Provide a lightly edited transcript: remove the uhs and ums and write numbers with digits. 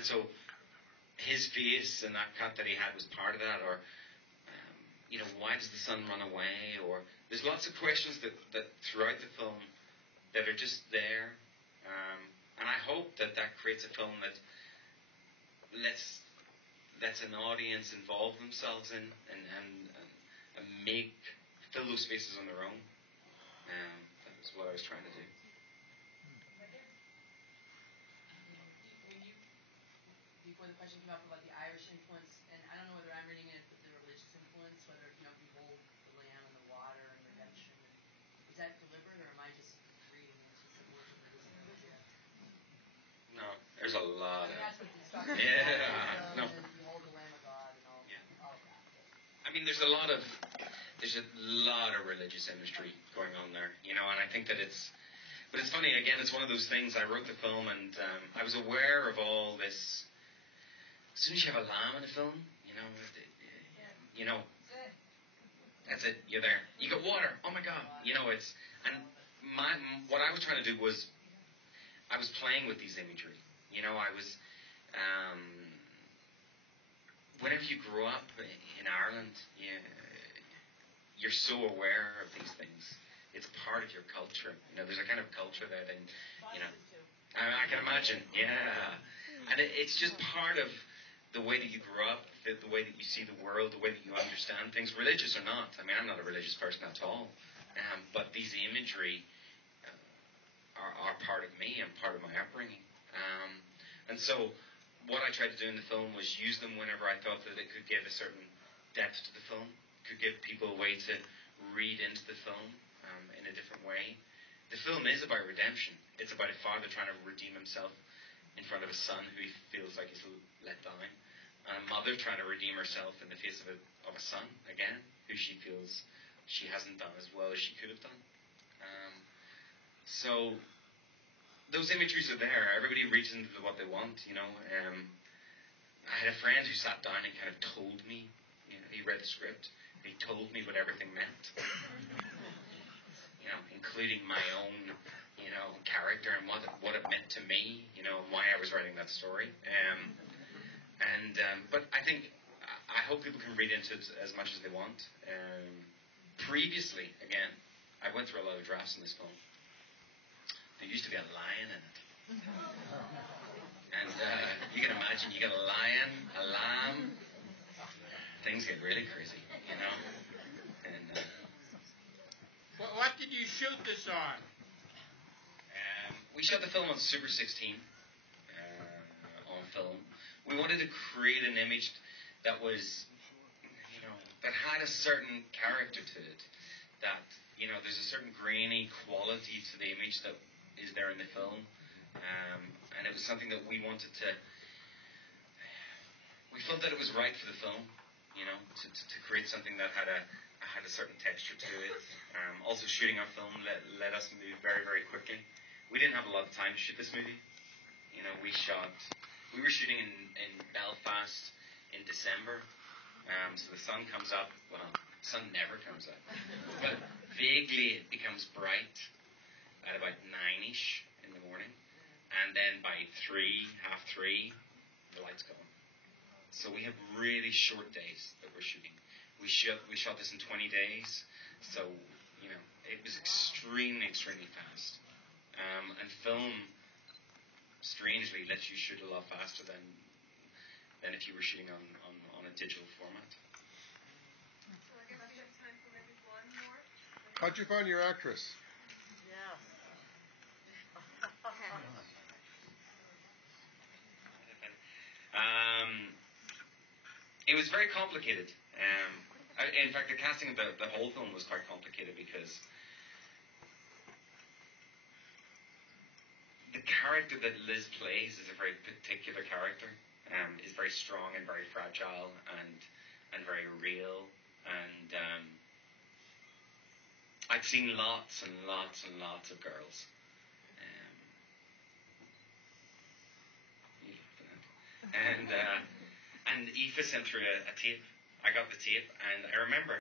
And so his face and that cut that he had was part of that, or why does the sun run away? Or there's lots of questions that throughout the film that are just there, and I hope that creates a film that lets an audience involve themselves in and fill those spaces on their own. That was what I was trying to do. Before the question came up about the Irish influence, and I don't know whether I'm reading it with the religious influence, whether behold the Lamb and the water and redemption. Is that deliberate, or am I just reading into symbolism that isn't there? No, there's a lot. That's what it's talking about. Yeah, no. Behold the Lamb of God and all. Yeah. All of that. I mean, there's a lot of religious imagery going on there, and I think that but it's funny, again, it's one of those things. I wrote the film, and I was aware of all this. As soon as you have a lamb in a film, that's it. You're there. You got water. Oh my God. What I was trying to do was, I was playing with these imagery. I was. Whenever you grow up in Ireland, you're so aware of these things. It's part of your culture. There's a kind of culture there that, I can imagine. Yeah. And it's just part of the way that you grew up, the way that you see the world, the way that you understand things, religious or not. I mean, I'm not a religious person at all. But these imagery are part of me and part of my upbringing. And so what I tried to do in the film was use them whenever I thought that it could give a certain depth to the film, could give people a way to read into the film in a different way. The film is about redemption. It's about a father trying to redeem himself in front of a son who he feels like he's let down, and a mother trying to redeem herself in the face of a son, again, who she feels she hasn't done as well as she could have done. So those imageries are there. Everybody reads into what they want, I had a friend who sat down and kind of told me, he read the script, and he told me what everything meant. Including my own, character and what it meant to me, and why I was writing that story. But I hope people can read into it as much as they want. Previously, again, I went through a lot of drafts in this film. There used to be a lion in it. And you can imagine, you got a lion, a lamb, things get really crazy, And what did you shoot this on? We shot the film on Super 16 on film. We wanted to create an image that was, that had a certain character to it. That, there's a certain grainy quality to the image that is there in the film. And it was something that we wanted to. We felt that it was right for the film, to create something that had a certain texture to it. Also, shooting our film let us move very, very quickly. We didn't have a lot of time to shoot this movie. We were shooting in Belfast in December. So the sun comes up. Well, the sun never comes up, but vaguely it becomes bright at about 9ish in the morning, and then by 3:30, the lights go on. So we have really short days that we're shooting. We shot this in 20 days, so it was extremely, extremely fast. And film, strangely, lets you shoot a lot faster than if you were shooting on a digital format. So I guess we have time for maybe one more. How'd you find your actress? Yeah. It was very complicated. In fact, the casting of the whole film was quite complicated because the character that Liz plays is a very particular character. Is very strong and very fragile and very real. And I've seen lots and lots and lots of girls. And Aoife sent through a tape. I got the tape, and I remember